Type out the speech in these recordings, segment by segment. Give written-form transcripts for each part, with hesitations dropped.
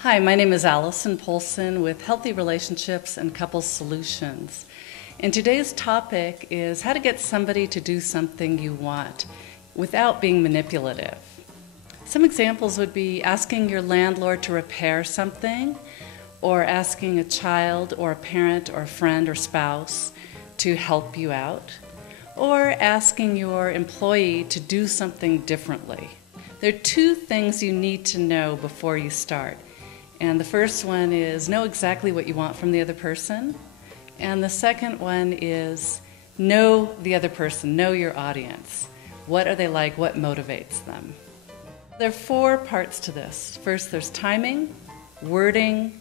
Hi, my name is Allison Polson with Healthy Relationships and Couples Solutions. And today's topic is how to get somebody to do something you want without being manipulative. Some examples would be asking your landlord to repair something, or asking a child or a parent or a friend or spouse to help you out, or asking your employee to do something differently. There are two things you need to know before you start. And the first one is know exactly what you want from the other person. And the second one is know the other person, know your audience. What are they like? What motivates them? There are four parts to this. First, there's timing, wording,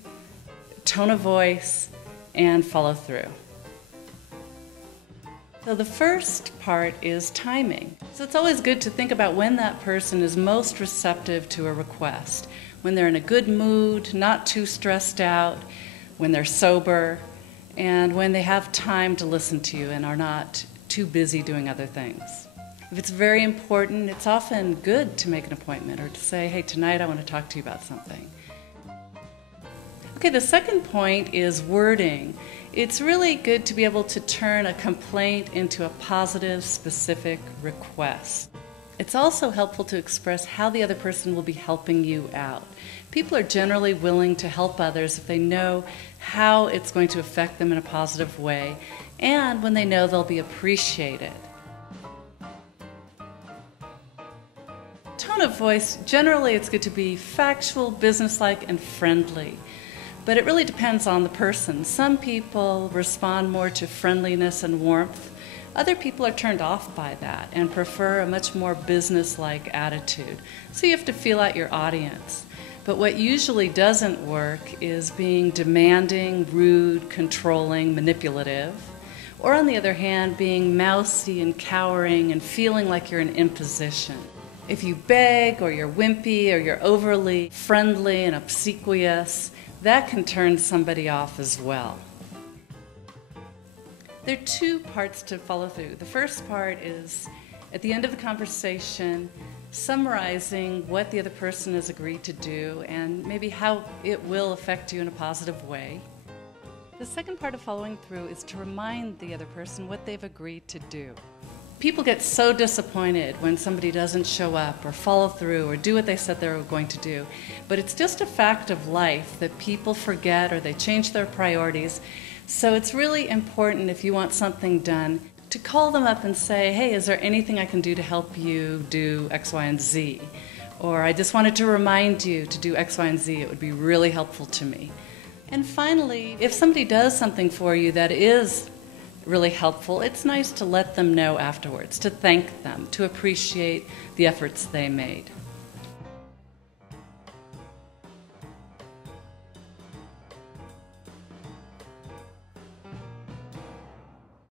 tone of voice, and follow through. So the first part is timing. So it's always good to think about when that person is most receptive to a request. When they're in a good mood, not too stressed out, when they're sober, and when they have time to listen to you and are not too busy doing other things. If it's very important, it's often good to make an appointment or to say, hey, tonight I want to talk to you about something. Okay, the second point is wording. It's really good to be able to turn a complaint into a positive, specific request. It's also helpful to express how the other person will be helping you out. People are generally willing to help others if they know how it's going to affect them in a positive way and when they know they'll be appreciated. Tone of voice, generally it's good to be factual, businesslike, and friendly. But it really depends on the person. Some people respond more to friendliness and warmth. Other people are turned off by that and prefer a much more business-like attitude. So you have to feel out your audience. But what usually doesn't work is being demanding, rude, controlling, manipulative, or on the other hand, being mousy and cowering and feeling like you're an imposition. If you beg or you're wimpy or you're overly friendly and obsequious, that can turn somebody off as well. There are two parts to follow through. The first part is, at the end of the conversation, summarizing what the other person has agreed to do and maybe how it will affect you in a positive way. The second part of following through is to remind the other person what they've agreed to do. People get so disappointed when somebody doesn't show up or follow through or do what they said they were going to do. But it's just a fact of life that people forget or they change their priorities. So it's really important, if you want something done, to call them up and say, hey, is there anything I can do to help you do X, Y, and Z? Or I just wanted to remind you to do X, Y, and Z. It would be really helpful to me. And finally, if somebody does something for you that is really helpful, it's nice to let them know afterwards, to thank them, to appreciate the efforts they made.